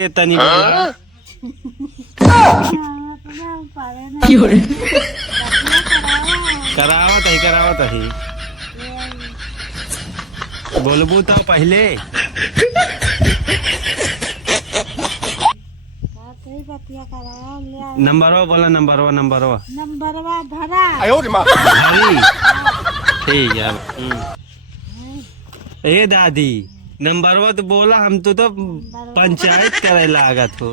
तनी बोला करावत ही बोलबू तो पहले नंबरवा बोला नंबरवा धरा भाई ठीक है। ए दादी नंबरवा तो बोला हम तो पंचायत करे लागत हो।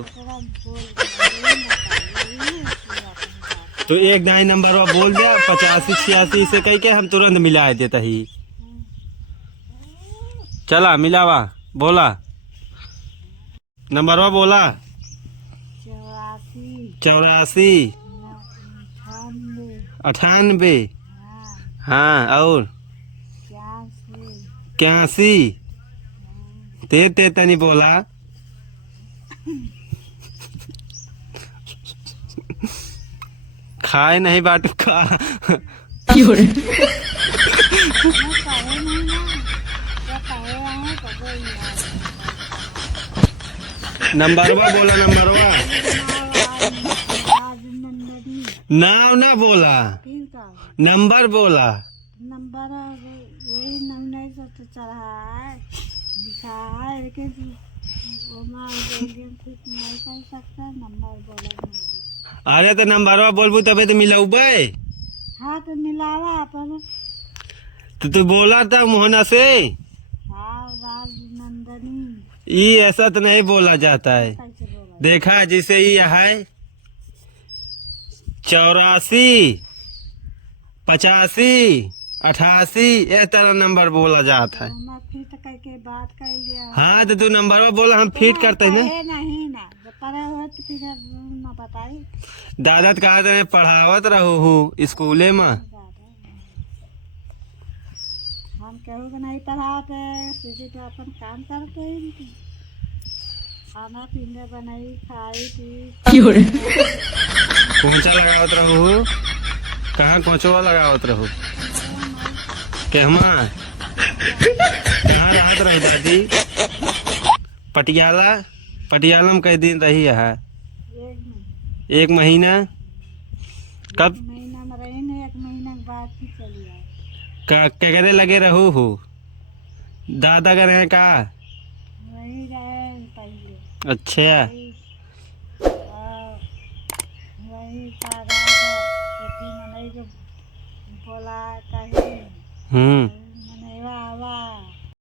तो एक दाई नंबरवा बोल दिया 85 86 से कह के हम तुरंत मिला देता ही। चला मिलावा बोला नंबरवा बोला 84 98 हाँ और 81 ते तनी बोला खाए नहीं बात खा नंबरवा बोला नंबरवा नाम ना बोला नंबर बोला नंबर वही नंबर तो चढ़ा है लिखा है लेकिन नहीं कर सकता नंबर बोला। अरे तो नंबरवा बोलबू तबे तो मिलौबे। हाँ तो मिलावा अपन तो तू बोला था मोहना से। हाँ राजनंदनी ये ऐसा तो नहीं बोला जाता है। कैसे बोला देखा जैसे ये है 84 85 88 इस तरह नंबर बोला जाता है। मैं फिट करके बात कर लिया। हाँ तो तू नंबर बोला हम फिट करते हैं ना। नहीं ना जब पढ़ा हुआ तो फिर ना बताई दादा तो कहा था पढ़ावत रहो हूँ स्कूले में। हम कहूँ कि नहीं पढ़ाते सीधे तो अपन काम करते हैं खाना पीना बनाई खाई पी कौचा लगावत रहो कहाँ कोचवा लगावत रहो कहमा कहाँ रहत रहो दादी पटियाला में कई दिन रही है। एक महीना कब महीना में रही नहीं 1 महीना के बाद ही चली आई। करे लगे रहो हो दादा का रहे का वही रहे पहले अच्छा वही दादा खेती में नहीं जो बोला कहीं